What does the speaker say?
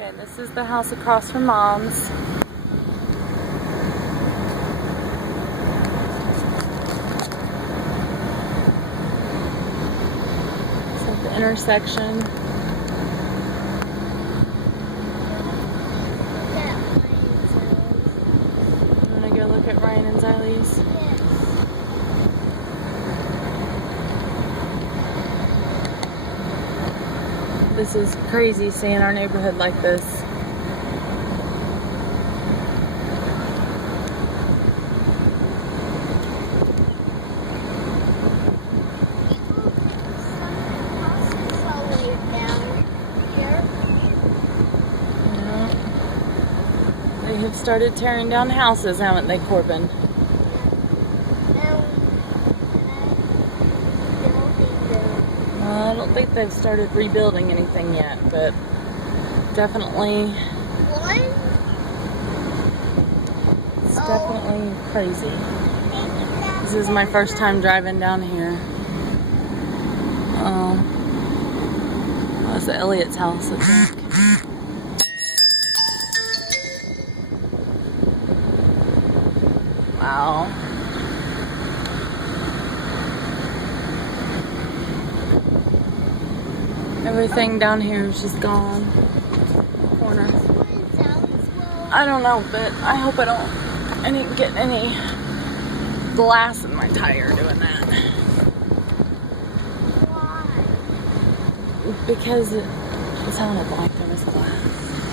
Okay, this is the house across from Mom's. It's at the intersection. You want to go look at Ryan and Xylee's? This is crazy seeing our neighborhood like this. Yeah. They have started tearing down houses, haven't they, Corbin? I don't think they've started rebuilding anything yet, but definitely, it's definitely crazy. This is my first time driving down here. That's Elliot's house, I think. Wow. Everything down here is just gone. Corner. I don't know, but I hope I didn't get any glass in my tire doing that. Why? Because it sounded like there was glass.